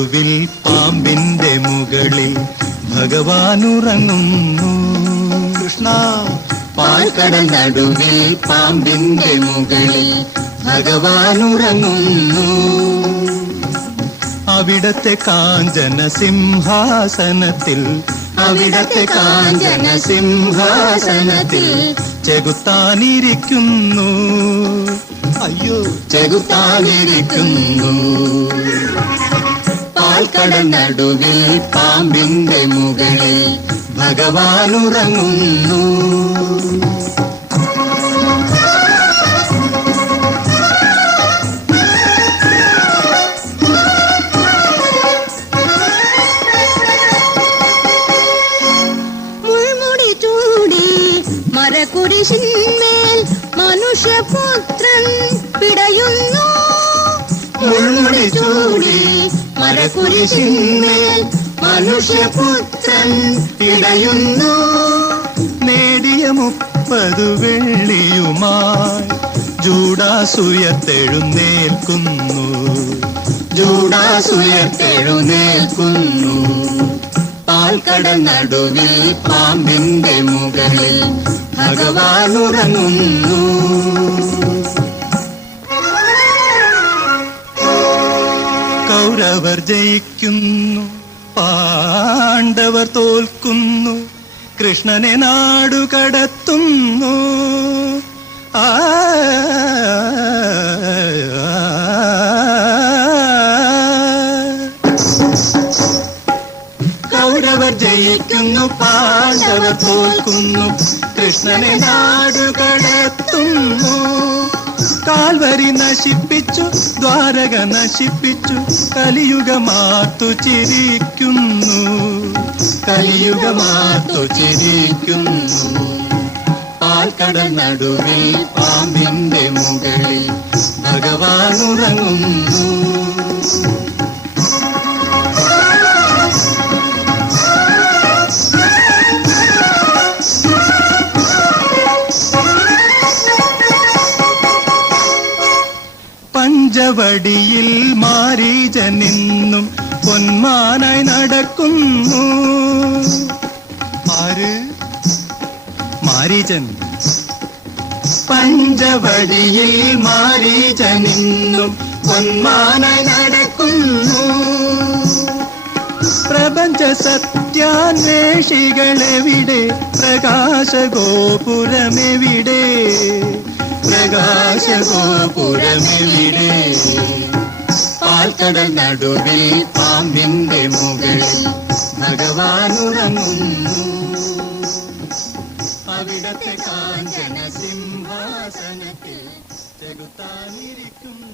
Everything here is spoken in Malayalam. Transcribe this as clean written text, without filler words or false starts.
നടുവിൽ പാമ്പിന്റെ മുകളിൽ ഭഗവാൻ ഉറങ്ങുന്നു. കൃഷ്ണ. പാൽക്കടൽ നടുവിൽ പാമ്പിന്റെ മുകളിൽ ഭഗവാൻ ഉറങ്ങുന്നു. അവിടത്തെ കാഞ്ചന സിംഹാസനത്തിൽ, അവിടത്തെ കാഞ്ചന സിംഹാസനത്തിൽ ചെകുത്താനിരിക്കുന്നു. അയ്യോ, ചെകുത്താനിരിക്കുന്നു. പാൽക്കടൽ നടുവിൽ പാമ്പിന്റെ മുകളിൽ ഭഗവാൻ ഉറങ്ങുന്നു. മരക്കുരിശിന്മേൽ മനുഷ്യപുത്രൻ പിടയുന്നു. മുൾമുടി ചൂടി മരക്കുരിശിന്മേൽ മനുഷ്യപുത്രൻ പിടയുന്നു. നേടിയ 30 വെള്ളിയുമായി ജൂഡാസുയർത്തെഴുന്നേൽക്കുന്നു. ജൂഡാസുയർത്തെഴുന്നേൽക്കുന്നു. പാൽക്കടൽ നടുവിൽ പാമ്പിന്റെ മുകളിൽ ഭഗവാൻ ഉറങ്ങുന്നു. കൗരവർ ജയിക്കുന്നു, പാണ്ഡവർ തോൽക്കുന്നു, കൃഷ്ണനെ നാടു കടത്തുന്നു. കൗരവർ ജയിക്കുന്നു, പാണ്ഡവർ തോൽക്കുന്നു, കൃഷ്ണനെ നാടു കടത്തുന്നു. കാൽവരി നശിപ്പിച്ചു, ദ്വാരക നശിപ്പിച്ചു, കലിയുഗമാർത്തു ചിരിക്കുന്നു. കലിയുഗമാർത്തു ചിരിക്കുന്നു. പാൽക്കടൽ നടുവിൽ പാമ്പിന്റെ മുകളിൽ ഭഗവാൻ ഉറങ്ങുന്നു. പഞ്ചവടിയിൽ മാരീചനെന്നും പൊന്മാനായി നടക്കുന്നു. ആര്? മാരീചൻ. പഞ്ചവടിയിൽ മാരീചനെന്നും പൊന്മാനായി നടക്കുന്നു. പ്രപഞ്ച സത്യാന്വേഷികളെവിടെ? പ്രകാശഗോപുരമെവിടെ? പ്രകാശഗോപുരമെവിടെ? പാൽക്കടൽ നടുവിൽ പാമ്പിന്റെ മുകളിൽ ഭഗവാൻ ഉറങ്ങുന്നു. അവിടത്തെ കാഞ്ചന സിംഹാസനത്തിൽ ചെകുത്താനിരിക്കുന്നു.